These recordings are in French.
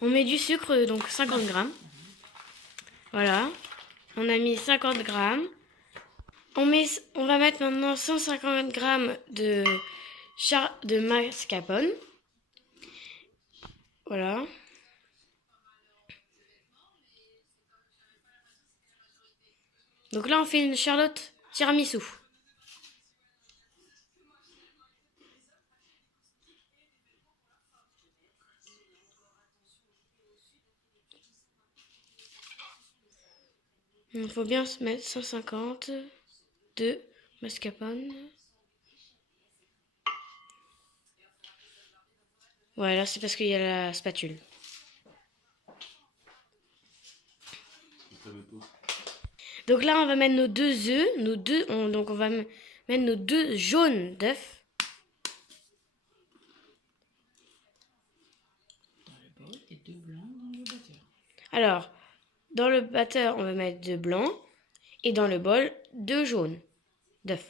On met du sucre, donc 50 grammes. Voilà. On a mis 50 grammes. On va mettre maintenant 150 grammes de mascarpone. Voilà. Donc là, on fait une Charlotte tiramisu. Il faut bien se mettre 150 de mascarpone. Voilà, c'est parce qu'il y a la spatule. Donc là, on va mettre nos 2 œufs, donc on va mettre nos 2 jaunes d'œufs. Dans le bol et 2 blancs dans le batteur. Alors, dans le batteur, on va mettre 2 blancs et dans le bol, 2 jaunes d'œufs.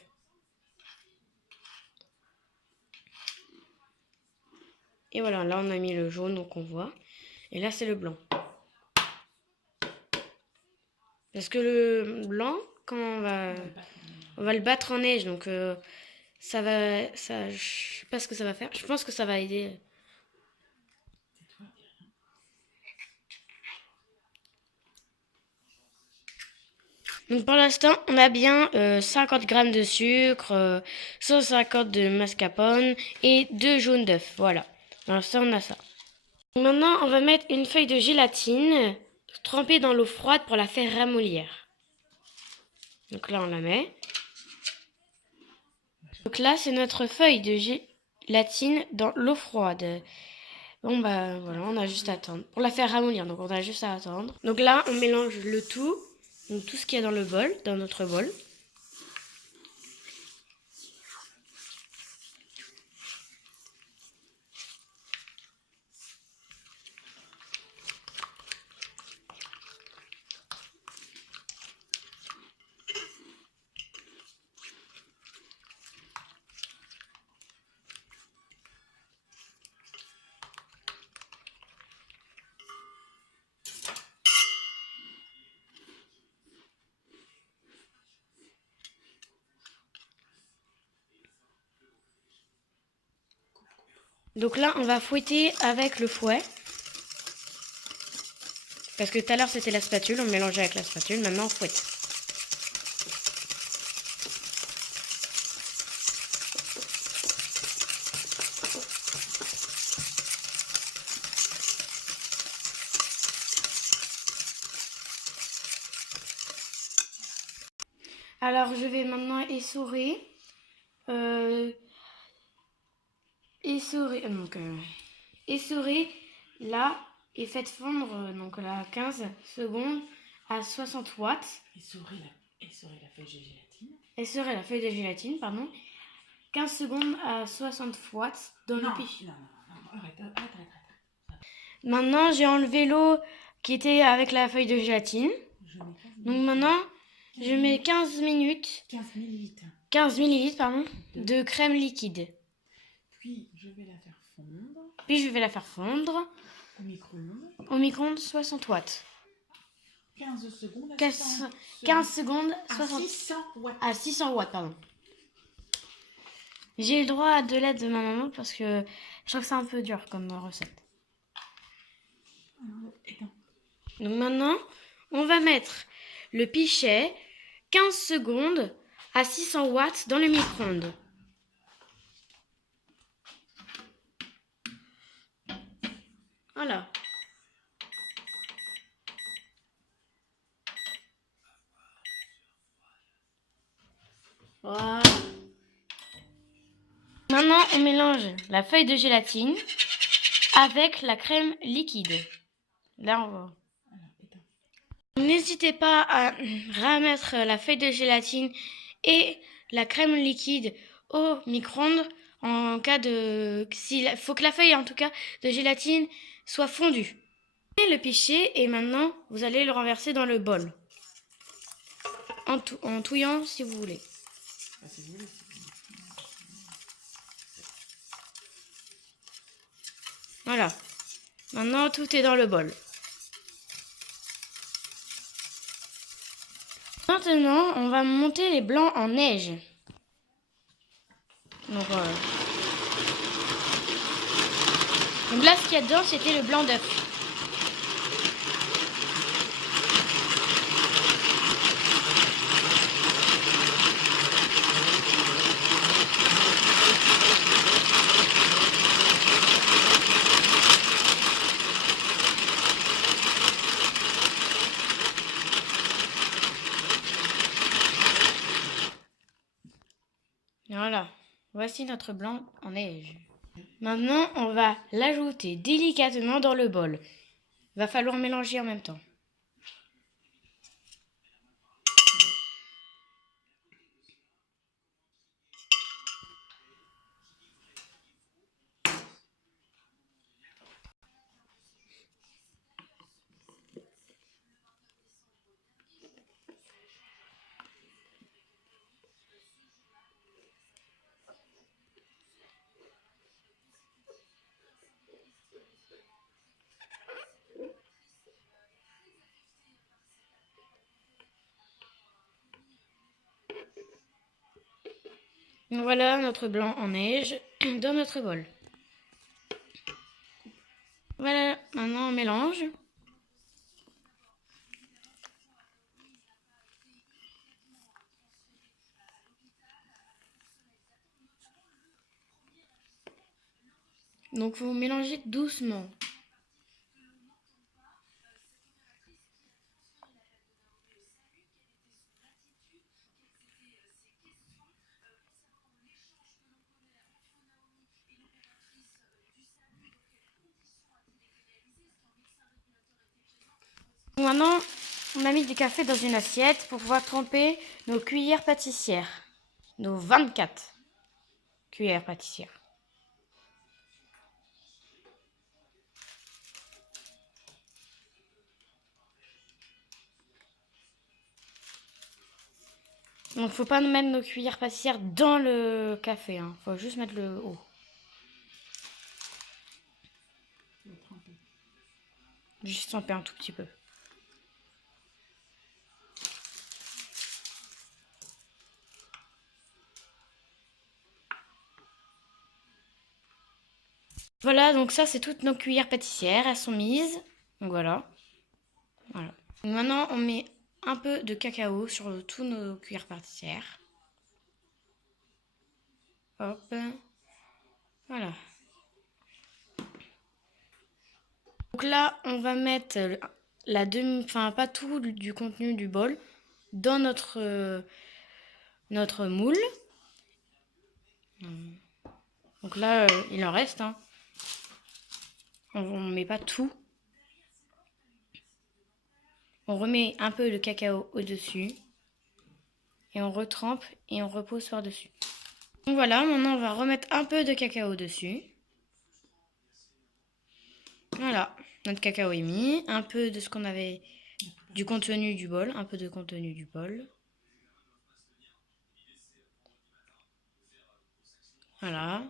Et voilà, là on a mis le jaune, donc on voit. Et là, c'est le blanc. Parce que le blanc, quand on va le battre en neige, donc je sais pas ce que ça va faire. Je pense que ça va aider. Donc pour l'instant, on a bien 50 grammes de sucre, 150 de mascarpone et 2 jaunes d'œufs. Voilà. Pour l'instant, on a ça. Maintenant, on va mettre une feuille de gélatine trempée dans l'eau froide pour la faire ramollir. Donc là, on la met. Donc là, c'est notre feuille de gélatine dans l'eau froide. Bon, bah voilà, on a juste à attendre. Pour la faire ramollir, donc on a juste à attendre. Donc là, on mélange le tout. Donc tout ce qu'il y a dans le bol, dans notre bol. Donc là, on va fouetter avec le fouet. Parce que tout à l'heure, c'était la spatule. On mélangeait avec la spatule. Maintenant, on fouette. Alors, je vais maintenant essorer. Essorer là et faites fondre donc là 15 secondes à 60 watts. Essorer la feuille de gélatine. Essorer la feuille de gélatine, pardon. 15 secondes à 60 watts dans le piche. Non, arrête. Maintenant, j'ai enlevé l'eau qui était avec la feuille de gélatine. Donc maintenant, je mets 15 minutes. 15 millilitres. 15 millilitres, pardon, de crème liquide. Puis, je vais la faire fondre. Au micro-ondes. Au micro-ondes, 60 watts. 15 secondes 15 secondes, 60... 600 watts. À 600 watts, pardon. J'ai le droit de l'aide de ma maman parce que je trouve que c'est un peu dur comme recette. Donc maintenant, on va mettre le pichet 15 secondes à 600 watts dans le micro-ondes. Voilà. Voilà. Maintenant, on mélange la feuille de gélatine avec la crème liquide. Là, on va. N'hésitez pas à remettre la feuille de gélatine et la crème liquide au micro-ondes en cas de... Il faut que la feuille, en tout cas, de gélatine soit fondue. Le pichet et maintenant, vous allez le renverser dans le bol. En touillant si vous voulez. Voilà. Maintenant, tout est dans le bol. Maintenant, on va monter les blancs en neige. Donc, voilà. Donc là, ce qu'il y a dedans, c'était le blanc d'œuf. Voilà, voici notre blanc en neige. Maintenant, on va l'ajouter délicatement dans le bol. Va falloir mélanger en même temps. Voilà notre blanc en neige dans notre bol. Voilà, maintenant on mélange. Donc vous mélangez doucement. Maintenant, on a mis du café dans une assiette pour pouvoir tremper nos cuillères pâtissières. Nos 24 cuillères pâtissières. Donc faut pas mettre nos cuillères pâtissières dans le café, hein. Faut juste mettre le haut. Juste tremper un tout petit peu. Voilà, donc ça c'est toutes nos cuillères pâtissières, elles sont mises. Donc voilà. Voilà. Donc maintenant on met un peu de cacao sur tous nos cuillères pâtissières. Hop. Voilà. Donc là, on va mettre la demi, enfin pas tout du contenu du bol dans notre moule. Donc là, il en reste, hein. On ne met pas tout. On remet un peu de cacao au-dessus. Et on retrempe et on repose par-dessus. Donc voilà, maintenant on va remettre un peu de cacao dessus. Voilà, notre cacao est mis. Un peu de ce qu'on avait, du contenu du bol. Un peu de contenu du bol. Voilà.